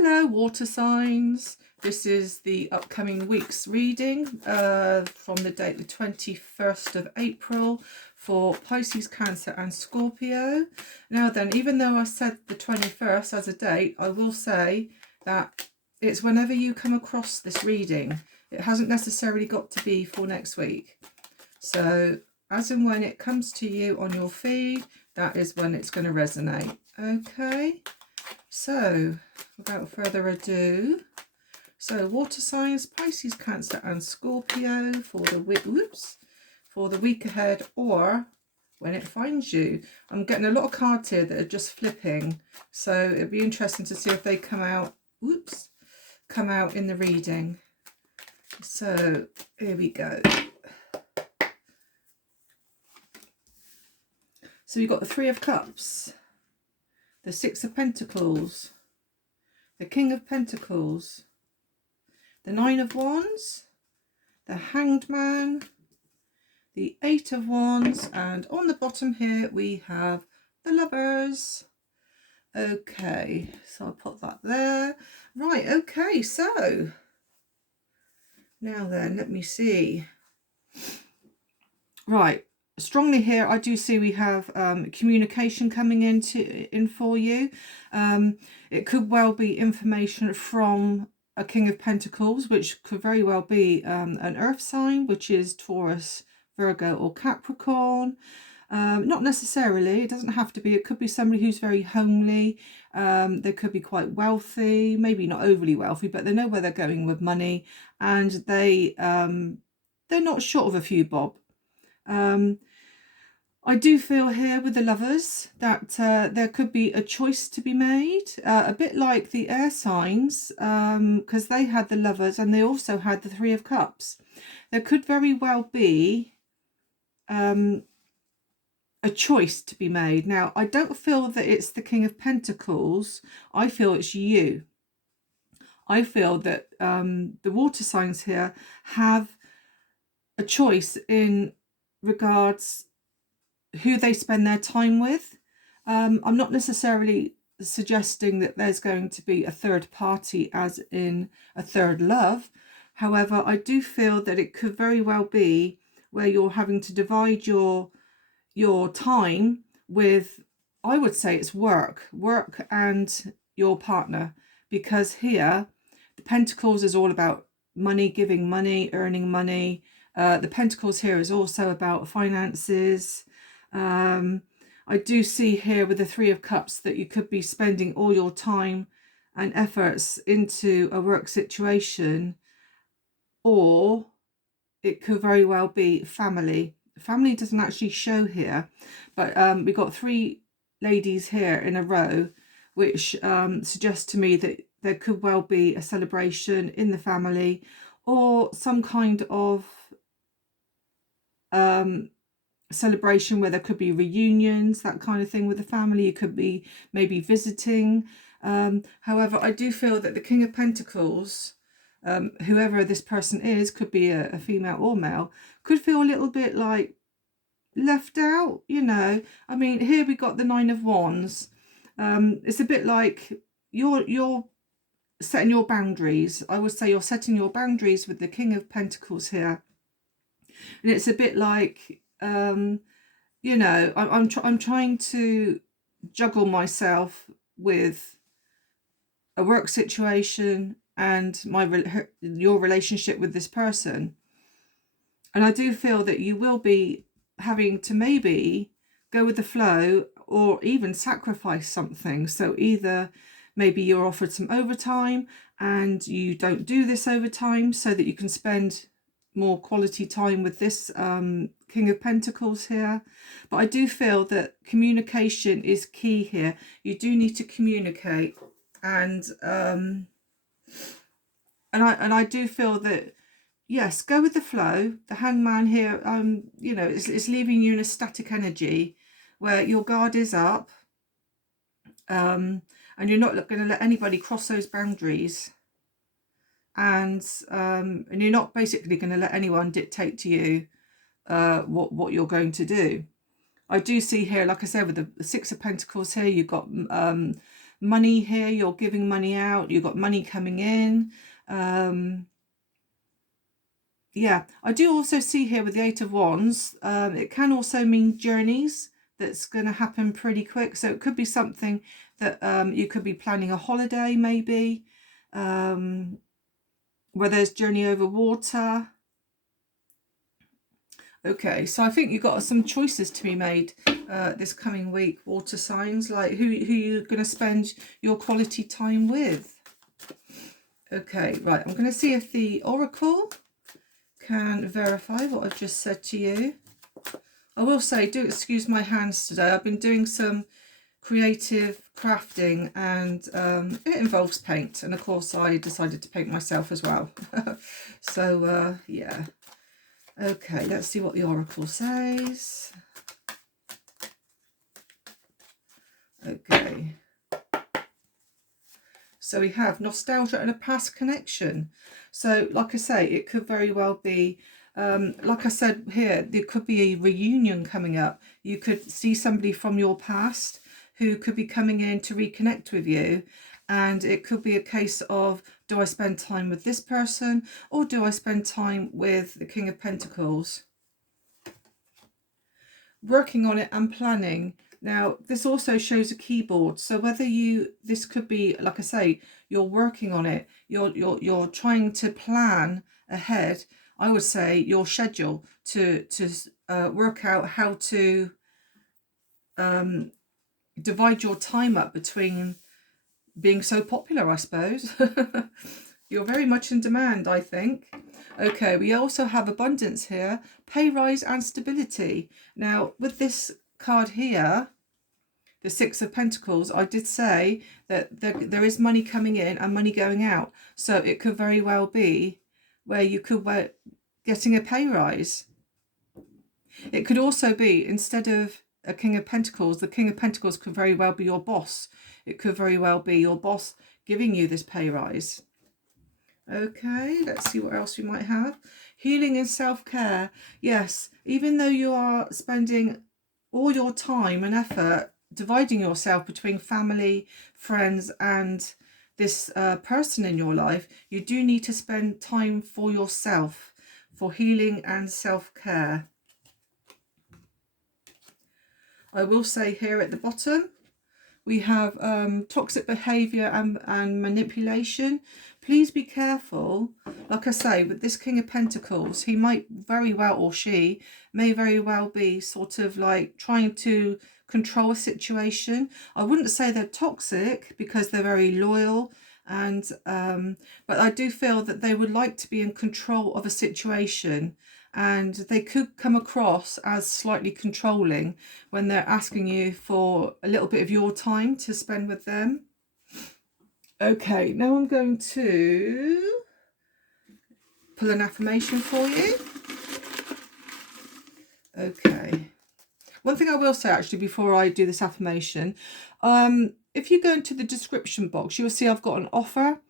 Hello, water signs. This is the upcoming week's reading from the date the 21st of April for Pisces, Cancer and Scorpio. Now then, even though I said the 21st as a date, I will say that it's whenever you come across this reading. It hasn't necessarily got to be for next week. So as and when it comes to you on your feed, that is when it's going to resonate. Okay, so without further ado, so water signs, Pisces, Cancer and Scorpio for the week, for the week ahead or when it finds you. I'm getting a lot of cards here that are just flipping, so it'd be interesting to see if they come out, come out in the reading. So here we go. So you've got the Three of Cups, the Six of Pentacles, the King of Pentacles, the Nine of Wands, the Hanged Man, the Eight of Wands, and on the bottom here we have the Lovers. Okay, so I'll put that there. Right, okay, so now then, let me see. Right, strongly here I do see we have communication coming in for you. It could well be information from a King of Pentacles, which could very well be an earth sign, which is Taurus, Virgo or Capricorn. Not necessarily, it doesn't have to be. It could be somebody who's very homely. They could be quite wealthy, maybe not overly wealthy, but they know where they're going with money, and they're not short of a few bob. I do feel here with the Lovers that there could be a choice to be made, a bit like the air signs, because they had the Lovers and they also had the Three of Cups. There could very well be a choice to be made. Now, I don't feel that it's the King of Pentacles. I feel it's you. I feel that the water signs here have a choice in regards who they spend their time with. I'm not necessarily suggesting that there's going to be a third party, as in a third love. However, I do feel that it could very well be where you're having to divide your time with, I would say it's work and your partner, because here the Pentacles is all about money, giving money, earning money. The Pentacles here is also about finances. I do see here with the Three of Cups that you could be spending all your time and efforts into a work situation, or it could very well be family. Family doesn't actually show here, but we've got three ladies here in a row, which suggests to me that there could well be a celebration in the family, or some kind of celebration where there could be reunions, that kind of thing with the family. You could be maybe visiting. However, I do feel that the King of Pentacles, whoever this person is, could be a female or male, could feel a little bit like left out, you know. I mean, here we got the Nine of Wands. It's a bit like you're setting your boundaries. I would say you're setting your boundaries with the King of Pentacles here. And it's a bit like, you know, I'm trying to juggle myself with a work situation and your relationship with this person. And I do feel that you will be having to maybe go with the flow or even sacrifice something. So either maybe you're offered some overtime and you don't do this overtime so that you can spend more quality time with this King of Pentacles here. But I do feel that communication is key here. You do need to communicate, and I do feel that, yes, go with the flow. The Hangman here, you know, it's leaving you in a static energy where your guard is up, and you're not going to let anybody cross those boundaries. And you're not basically going to let anyone dictate to you what you're going to do. I do see here, like I said, with the Six of Pentacles here, you've got money here, you're giving money out, you've got money coming in. Yeah, I do also see here with the Eight of Wands, it can also mean journeys that's going to happen pretty quick. So it could be something that you could be planning a holiday maybe, where there's journey over water. Okay, so I think you've got some choices to be made this coming week, water signs, like who you're going to spend your quality time with. Okay, right, I'm going to see if the Oracle can verify what I've just said to you. I will say, do excuse my hands today. I've been doing some creative crafting and it involves paint. And of course, I decided to paint myself as well. So, yeah. Okay, let's see what the Oracle says. Okay. So we have nostalgia and a past connection. So, like I say, it could very well be, like I said here, there could be a reunion coming up. You could see somebody from your past who could be coming in to reconnect with you. And it could be a case of, do I spend time with this person or do I spend time with the King of Pentacles? Working on it and planning. Now, this also shows a keyboard. So whether this could be, like I say, you're working on it, you're trying to plan ahead. I would say your schedule to work out how to divide your time up between being so popular, I suppose. You're very much in demand, I think. Okay, we also have abundance here, pay rise and stability. Now, with this card here, the Six of Pentacles, I did say that there is money coming in and money going out. So it could very well be where you could be getting a pay rise. It could also be, instead of a King of Pentacles, the King of Pentacles could very well be your boss. It could very well be your boss giving you this pay rise. Okay, let's see what else we might have. Healing and self-care. Yes, even though you are spending all your time and effort dividing yourself between family, friends, and this person in your life, you do need to spend time for yourself, for healing and self-care. I will say here at the bottom, we have toxic behaviour and manipulation. Please be careful. Like I say, with this King of Pentacles, he might very well, or she may very well be sort of like trying to control a situation. I wouldn't say they're toxic because they're very loyal, and but I do feel that they would like to be in control of a situation. And they could come across as slightly controlling when they're asking you for a little bit of your time to spend with them. Okay, now I'm going to pull an affirmation for you. Okay. One thing I will say actually before I do this affirmation, if you go into the description box, you'll see I've got an offer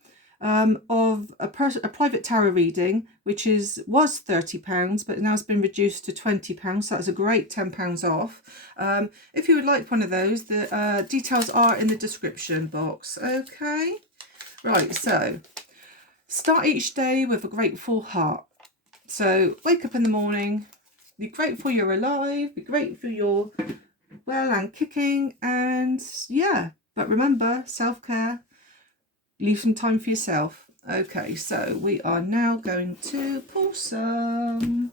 of a private tarot reading, which was £30, but now it's been reduced to £20. So that's a great £10 off. If you would like one of those, the details are in the description box. Okay, right, so start each day with a grateful heart. So wake up in the morning, be grateful you're alive, be grateful you're well and kicking, and yeah, but remember, self-care. Leave some time for yourself. Okay, so we are now going to pull some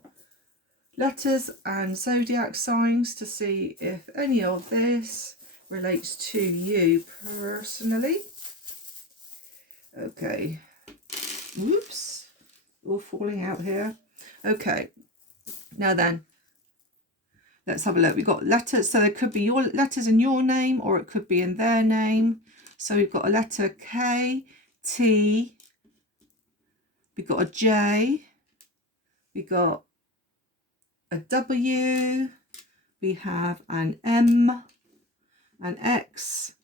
letters and zodiac signs to see if any of this relates to you personally. Okay. Whoops. All falling out here. Okay. Now then, let's have a look. We've got letters. So there could be your letters in your name or it could be in their name. So we've got a letter K, T, we've got a J, we've got a W, we have an M, an X.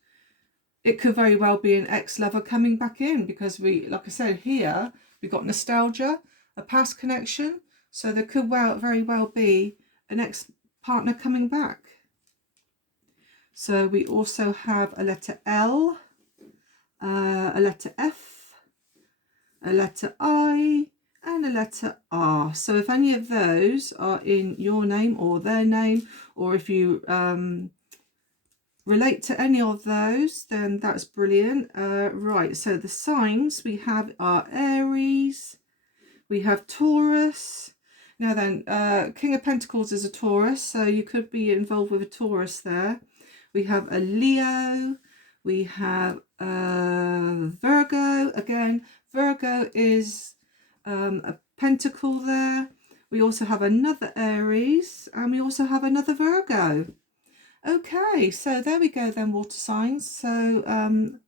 It could very well be an ex-lover coming back in because we, like I said here, we've got nostalgia, a past connection. So there could very well be an ex-partner coming back. So we also have a letter L. a letter F, a letter I, and a letter R. So if any of those are in your name or their name, or if you relate to any of those, then that's brilliant. Right, so the signs we have are Aries, we have Taurus. Now then, King of Pentacles is a Taurus, so you could be involved with a Taurus there. We have a Leo, we have a Virgo. Again, Virgo is a pentacle there. We also have another Aries, and we also have another Virgo. Okay, so there we go then, water signs. So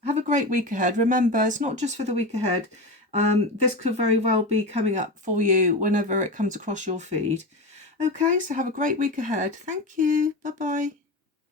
have a great week ahead. Remember, it's not just for the week ahead. This could very well be coming up for you whenever it comes across your feed. Okay, so have a great week ahead. Thank you. Bye-bye.